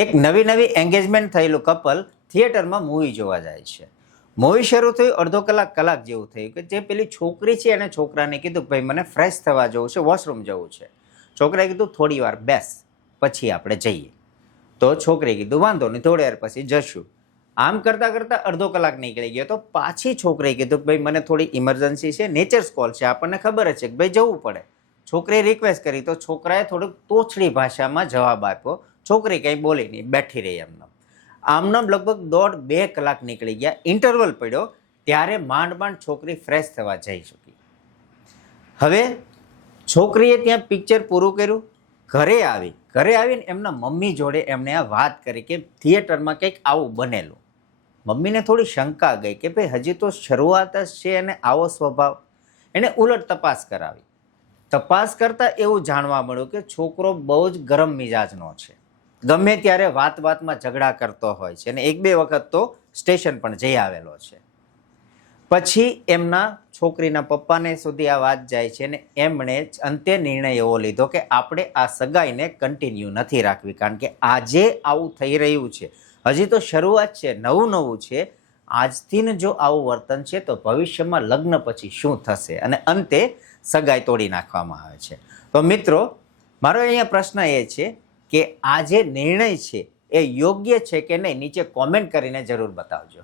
એક નવી નવી એન્ગેજમેન્ટ થયેલું કપલ થિયેટરમાં મૂવી જોવા જાય છે. મૂવી શરૂ થયું, અડધો કલાક જેવું થયું કે જે પેલી છોકરી છે એને છોકરાને કીધું કે ભાઈ મને ફ્રેશ થવા જવું છે, વોશરૂમ જવું છે. છોકરાએ કીધું થોડી વાર બેસ, પછી આપણે જઈએ. તો છોકરીએ કીધું વાંધો નહીં, થોડી વાર પછી જશું. આમ કરતાં કરતાં અડધો કલાક નીકળી ગયો. તો પાછી છોકરીએ કીધું ભાઈ મને થોડી ઇમરજન્સી છે, નેચર્સ કોલ છે, આપણને ખબર જ છે કે ભાઈ જવું પડે. છોકરીએ રિક્વેસ્ટ કરી તો છોકરાએ થોડુંક તોછડી ભાષામાં જવાબ આપ્યો. છોકરી કંઈ બોલી નહીં, બેઠી રહી એમનામ. આમનામ લગભગ 1.5-2 કલાક નીકળી ગયા. ઇન્ટરવલ પડ્યો ત્યારે માંડ છોકરી ફ્રેશ થવા જઈ શકી. હવે છોકરીએ ત્યાં પિક્ચર પૂરું કર્યું, ઘરે આવીને એમના મમ્મી જોડે એમણે આ વાત કરી કે થિયેટરમાં કંઈક આવું બનેલું. મમ્મીને થોડી શંકા ગઈ કે ભાઈ હજી તો શરૂઆત જ છે અને આવો સ્વભાવ. એણે ઉલટ તપાસ કરાવી. તપાસ કરતાં એવું જાણવા મળ્યું કે છોકરો બહુ જ ગરમ મિજાજનો છે. ગમે ત્યારે વાતમાં ઝઘડા કરતો હોય છે અને 1-2 વખત તો સ્ટેશન પણ જઈ આવેલો છે. પછી એમના છોકરીના પપ્પાને સુધી આ વાત જાય છે અને એમણે અંતે નિર્ણય એવો લીધો કે આપણે આ સગાઈને કન્ટિન્યુ નથી રાખવી, કારણ કે આજે આવું થઈ રહ્યું છે. હજી તો શરૂઆત છે, નવું છે. આજથી ને જો આવું વર્તન છે તો ભવિષ્યમાં લગ્ન પછી શું થશે અને અંતે સગાઈ તોડી નાખવામાં આવે છે. તો મિત્રો, મારો અહીંયા પ્રશ્ન એ છે કે આ જે નિર્ણય છે એ યોગ્ય છે કે નહીં, નીચે કોમેન્ટ કરીને જરૂર બતાવજો.